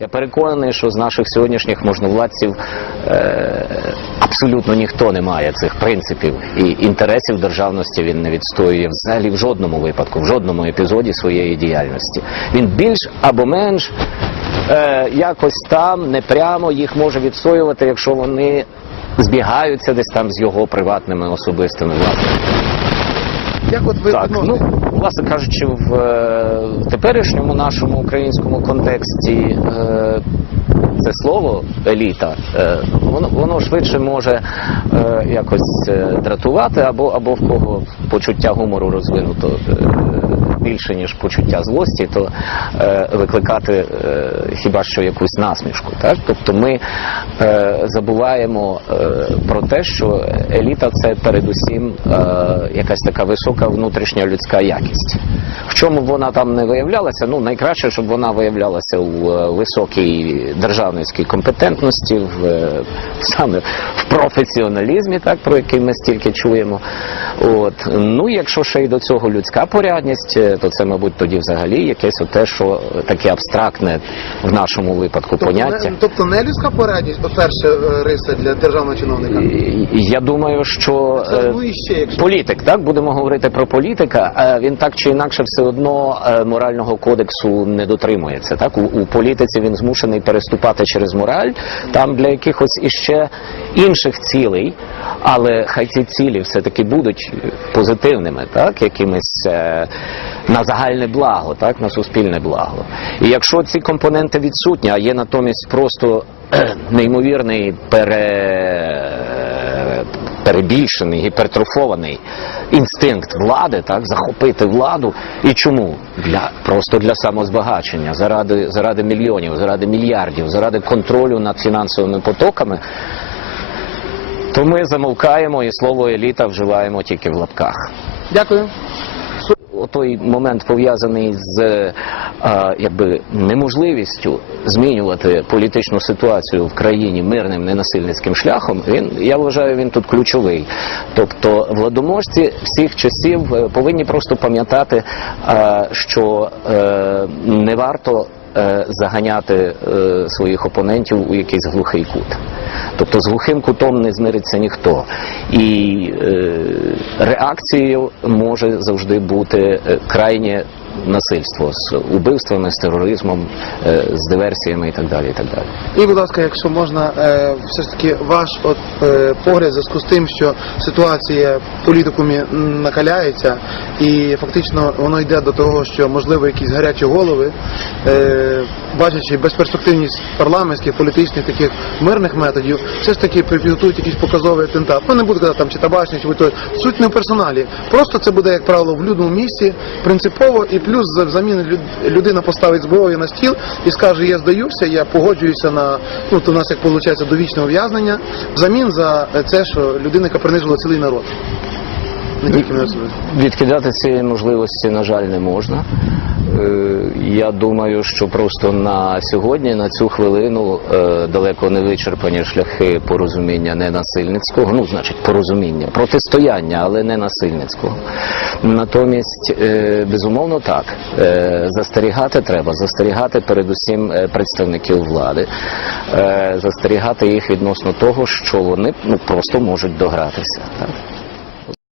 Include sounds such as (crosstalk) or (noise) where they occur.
Я переконаний, що з наших сьогоднішніх можновладців е, абсолютно ніхто не має цих принципів і інтересів державності він не відстоює взагалі в жодному випадку, в жодному епізоді своєї діяльності. Він більш або менш е, якось там непрямо їх може відстоювати, якщо вони збігаються десь там з його приватними особистими власними. Як от ви Так, ну власне кажучи, в, е, в теперішньому нашому українському контексті е, це слово еліта, е, воно, воно швидше може е, якось дратувати, або, або в кого почуття гумору розвинуто е, більше, ніж почуття злості, то е, викликати е, хіба що якусь насмішку. Так? Тобто ми е, забуваємо е, про те, що еліта це передусім е, якась така висока внутрішня людська якість. В чому вона там не виявлялася, ну найкраще, щоб вона виявлялася у е, високій державницькій компетентності, в е, саме в професіоналізмі, так про який ми стільки чуємо. От ну якщо ще й до цього людська порядність, е, то це, мабуть, тоді взагалі якесь те, що таке абстрактне в нашому випадку Тобто поняття. не, тобто не людська порядність, то перша е, риса для державного чиновника. Я думаю, що Це, е, ну і ще, якщо політик, так будемо говорити про політика. е, Він так чи інакше все одно е, морального кодексу не дотримується. Так у, у політиці він змушений переступати через мораль там для якихось іще інших цілей. Але хай ці цілі все-таки будуть позитивними, так якимись е, на загальне благо, так на суспільне благо. І якщо ці компоненти відсутні, а є натомість просто (clears throat) неймовірний пере перебільшений, гіпертрофований інстинкт влади, так захопити владу. І чому? Для просто для самозбагачення, заради заради мільйонів, заради мільярдів, заради контролю над фінансовими потоками. То ми замовкаємо і слово еліта вживаємо тільки в лапках. дякую. Той момент пов'язаний з е, якби неможливістю змінювати політичну ситуацію в країні мирним ненасильницьким шляхом. Він я вважаю, він тут ключовий. Тобто владоможці всіх часів е, повинні просто пам'ятати, е, що не варто заганяти своїх опонентів у якийсь глухий кут. Тобто з глухим кутом не змириться ніхто. І е, реакцією може завжди бути е, крайнє насильство з убивствами, з тероризмом, е, з диверсіями і так далі. І так далі. І, будь ласка, якщо можна, е, все ж таки ваш от, е, погляд в зв'язку з тим, що ситуація в політикумі накаляється, і фактично воно йде до того, що можливо якісь гарячі голови, бачачи безперспективність парламентських, політичних таких мирних методів, все ж таки підготують якийсь показовий атентат. Ну не буду казати там чи табачний, чи то суть не в персоналі. Просто це буде, як правило, в людному місці, принципово, і плюс за- взамін людина поставить зброю на стіл і скаже, я здаюся, я погоджуюся на ну то у нас як виходить довічне ув'язнення, взамін за це, що людина, яка принижила цілий народ. Не тільки. Відкидати цієї можливості, на жаль, не можна. Я думаю, що просто на сьогодні, на цю хвилину, е, далеко не вичерпані шляхи порозуміння ненасильницького, ну, значить, порозуміння, протистояння, але не насильницького. Натомість, е, безумовно, так, е, застерігати треба, застерігати передусім представників влади, застерігати їх відносно того, що вони ну, просто можуть догратися. Так?